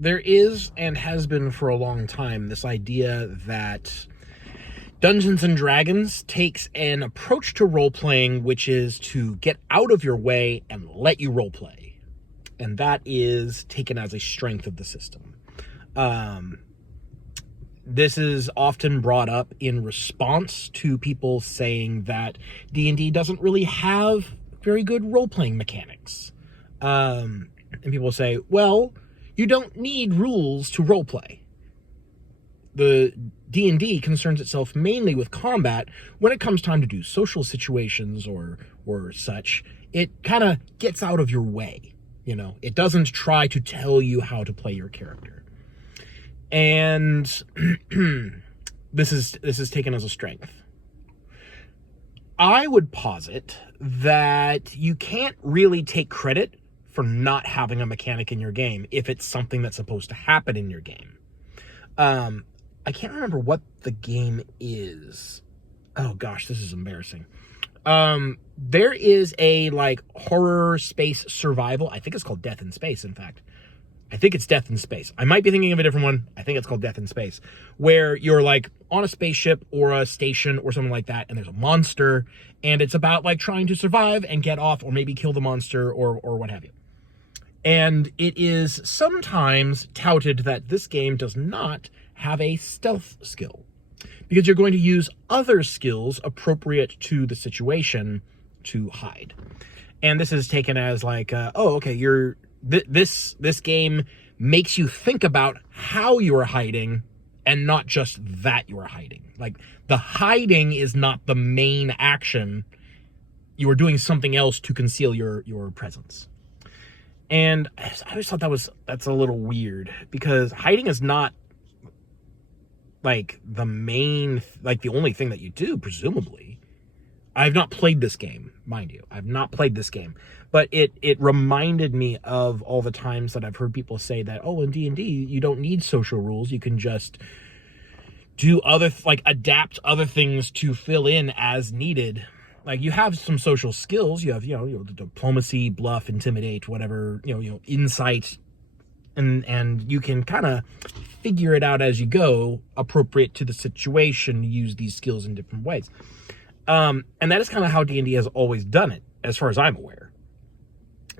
there is and has been for a long time this idea that Dungeons and Dragons takes an approach to role-playing which is to get out of your way and let you role-play. And that is taken as a strength of the system. This is often brought up in response to people saying that D&D doesn't really have very good role-playing mechanics. And people say, well, you don't need rules to roleplay. The D&D concerns itself mainly with combat. When it comes time to do social situations or such, it kind of gets out of your way. You know, it doesn't try to tell you how to play your character. And this is taken as a strength. I would posit that you can't really take credit for not having a mechanic in your game if it's something that's supposed to happen in your game. I can't remember what the game is. Oh gosh, this is embarrassing. There is a like horror space survival. I think it's called Death in Space, in fact. I think it's Death in Space. I might be thinking of a different one. I think it's called Death in Space, where you're like on a spaceship or a station or something like that, and there's a monster, and it's about like trying to survive and get off or maybe kill the monster or what have you. And it is sometimes touted that this game does not have a stealth skill, because you're going to use other skills appropriate to the situation to hide. And this is taken as like, oh, okay, this game makes you think about how you are hiding and not just that you are hiding. Like, the hiding is not the main action. You are doing something else to conceal your presence. And I always thought that's a little weird, because hiding is not like the main, like the only thing that you do, presumably. I've not played this game, mind you. I've not played this game. But it reminded me of all the times that I've heard people say that, oh, in D&D, you don't need social rules. You can just do adapt other things to fill in as needed. Like, you have some social skills. You have, the diplomacy, bluff, intimidate, whatever, insight. And you can kind of figure it out as you go, appropriate to the situation, use these skills in different ways. And that is kind of how D&D has always done it, as far as I'm aware.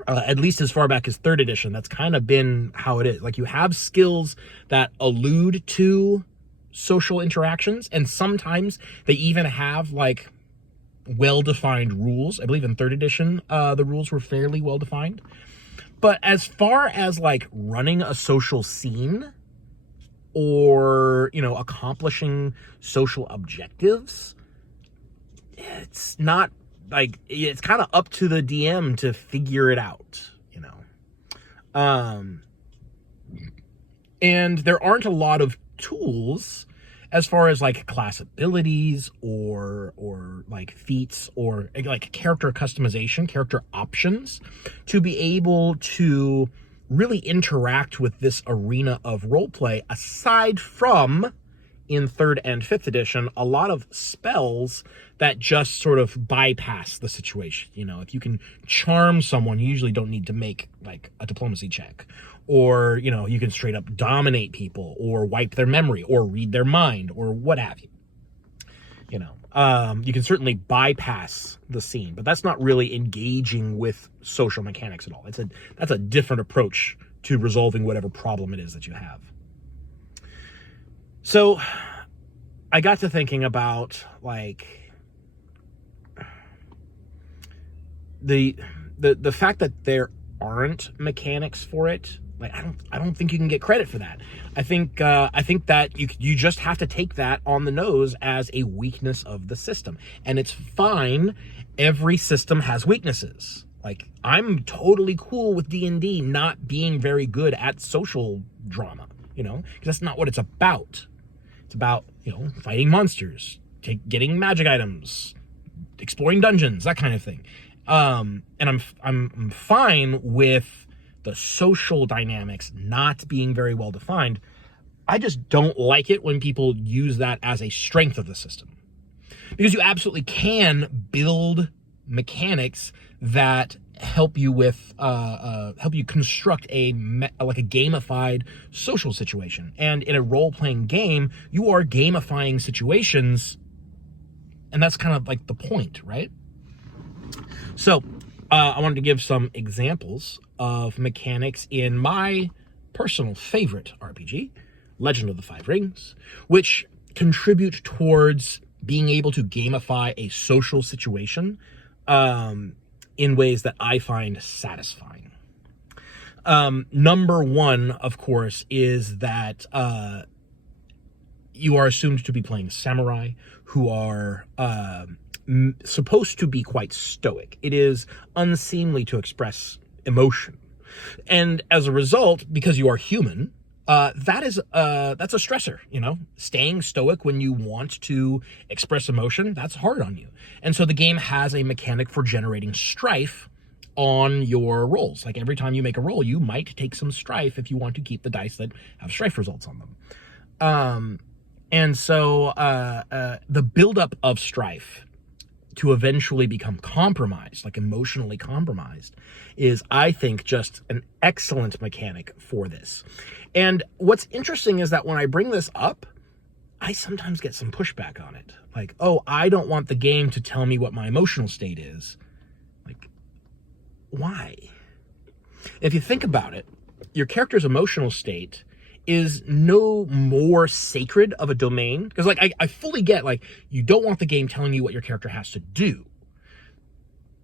At least as far back as 3rd edition, that's kind of been how it is. Like, you have skills that allude to social interactions, and sometimes they even have, like, well-defined rules. I believe in 3rd edition, the rules were fairly well-defined. But as far as, like, running a social scene or, accomplishing social objectives, it's not, like, it's kind of up to the DM to figure it out, and there aren't a lot of tools as far as like class abilities or like feats or like character customization, character options, to be able to really interact with this arena of roleplay, aside from, in 3rd and 5th edition, a lot of spells that just sort of bypass the situation. If you can charm someone, you usually don't need to make like a diplomacy check. Or, you can straight up dominate people or wipe their memory or read their mind or what have you. You can certainly bypass the scene, but that's not really engaging with social mechanics at all. That's a different approach to resolving whatever problem it is that you have. So I got to thinking about like the fact that there aren't mechanics for it. Like, I don't think you can get credit for that. I think that you just have to take that on the nose as a weakness of the system. And it's fine. Every system has weaknesses. Like, I'm totally cool with D&D not being very good at social drama, because that's not what it's about. It's about, fighting monsters, getting magic items, exploring dungeons, that kind of thing. And I'm fine with the social dynamics not being very well defined. I just don't like it when people use that as a strength of the system, because you absolutely can build mechanics that help you with help you construct like a gamified social situation. And in a role-playing game, you are gamifying situations, and that's kind of like the point, right? So I wanted to give some examples of mechanics in my personal favorite RPG, Legend of the Five Rings, which contribute towards being able to gamify a social situation in ways that I find satisfying. Number one, of course, is that you are assumed to be playing samurai who are supposed to be quite stoic. It is unseemly to express emotion. And as a result, because you are human, that's a stressor, staying stoic when you want to express emotion, that's hard on you. And so the game has a mechanic for generating strife on your rolls. Like every time you make a roll, you might take some strife if you want to keep the dice that have strife results on them. And so the buildup of strife to eventually become compromised, like emotionally compromised, is, I think, just an excellent mechanic for this. And what's interesting is that when I bring this up, I sometimes get some pushback on it. Like, oh, I don't want the game to tell me what my emotional state is. Like, why? If you think about it, your character's emotional state is no more sacred of a domain. Because, like, I fully get, like, you don't want the game telling you what your character has to do.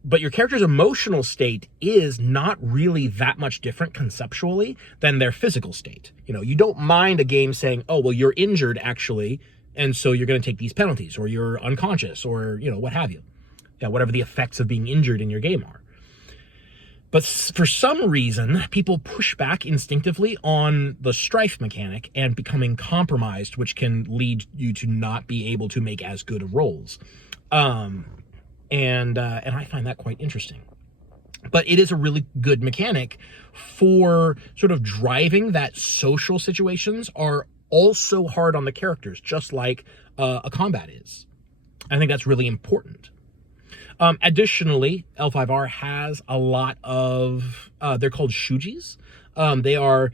But your character's emotional state is not really that much different conceptually than their physical state. You don't mind a game saying, oh, well, you're injured, actually, and so you're going to take these penalties, or you're unconscious, or, what have you. Yeah, whatever the effects of being injured in your game are. But for some reason, people push back instinctively on the strife mechanic and becoming compromised, which can lead you to not be able to make as good rolls. And I find that quite interesting. But it is a really good mechanic for sort of driving that social situations are also hard on the characters, just like a combat is. I think that's really important. Additionally, L5R has a lot of, they're called shujis. They are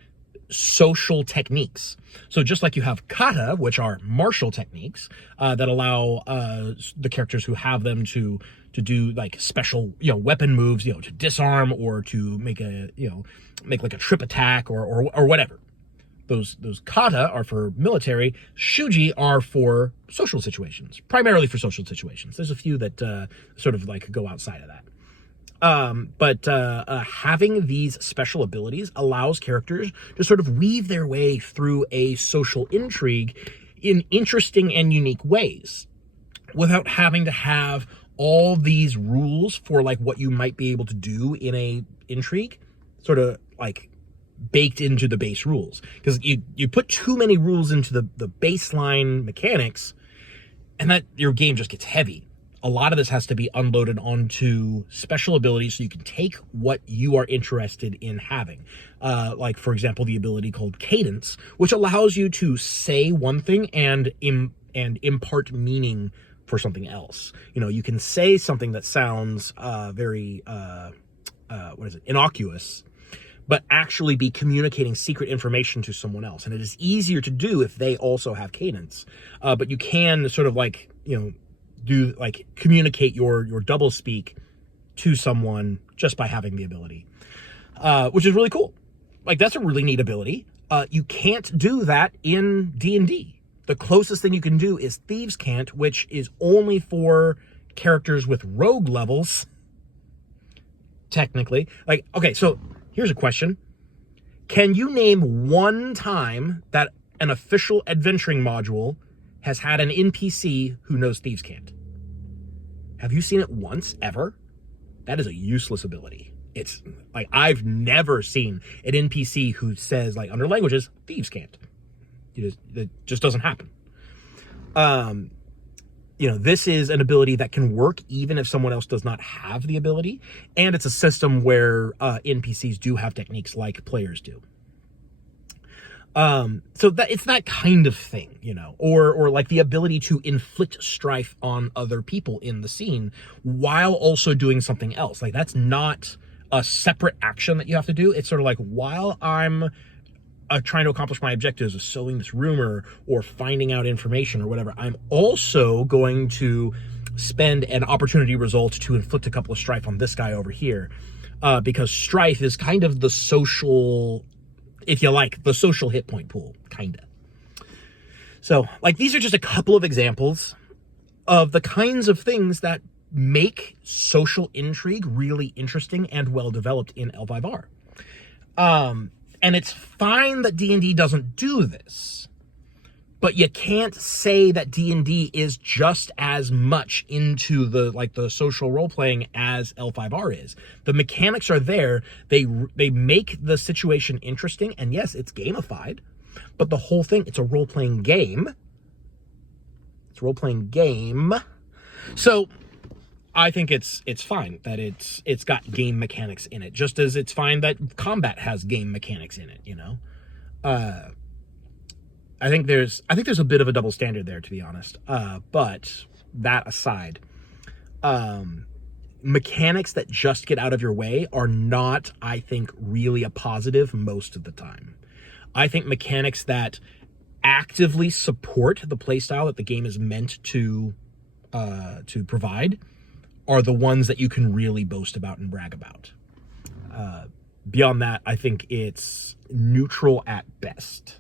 social techniques. So just like you have kata, which are martial techniques that allow the characters who have them to do like special weapon moves, to disarm or to make like a trip attack or whatever. Those kata are for military. Shuji are for social situations, primarily for social situations. There's a few that sort of like go outside of that. But having these special abilities allows characters to sort of weave their way through a social intrigue in interesting and unique ways without having to have all these rules for like what you might be able to do in a intrigue sort of like baked into the base rules. Because you put too many rules into the baseline mechanics, and that your game just gets heavy. A lot of this has to be unloaded onto special abilities so you can take what you are interested in having. Like, for example, the ability called Cadence, which allows you to say one thing and impart meaning for something else. You can say something that sounds very, innocuous, but actually be communicating secret information to someone else. And it is easier to do if they also have cadence. But you can sort of like, do like communicate your double speak to someone just by having the ability, which is really cool. Like, that's a really neat ability. You can't do that in D&D. The closest thing you can do is Thieves' Cant, which is only for characters with rogue levels, technically. Like, okay, so here's a question. Can you name one time that an official adventuring module has had an NPC who knows Thieves' Cant? Have you seen it once, ever? That is a useless ability. It's like, I've never seen an NPC who says, like, under languages, Thieves' Cant. It just doesn't happen. This is an ability that can work even if someone else does not have the ability. And it's a system where NPCs do have techniques like players do. So that it's that kind of thing, or like the ability to inflict strife on other people in the scene while also doing something else. Like, that's not a separate action that you have to do. It's sort of like, while I'm trying to accomplish my objectives of sowing this rumor or finding out information or whatever, I'm also going to spend an opportunity result to inflict a couple of strife on this guy over here, because strife is kind of the social, if you like, the social hit point pool, kind of. So, like, these are just a couple of examples of the kinds of things that make social intrigue really interesting and well developed in L5R. And it's fine that D&D doesn't do this, but you can't say that D&D is just as much into the social role playing as L5R is. The mechanics are there. They make the situation interesting, and yes, it's gamified, but the whole thing, it's a role playing game. It's a role playing game. So I think it's fine that it's got game mechanics in it, just as it's fine that combat has game mechanics in it, you know? I think there's a bit of a double standard there, to be honest. But that aside, mechanics that just get out of your way are not, I think, really a positive most of the time. I think mechanics that actively support the playstyle that the game is meant to provide are the ones that you can really boast about and brag about. Beyond that, I think it's neutral at best.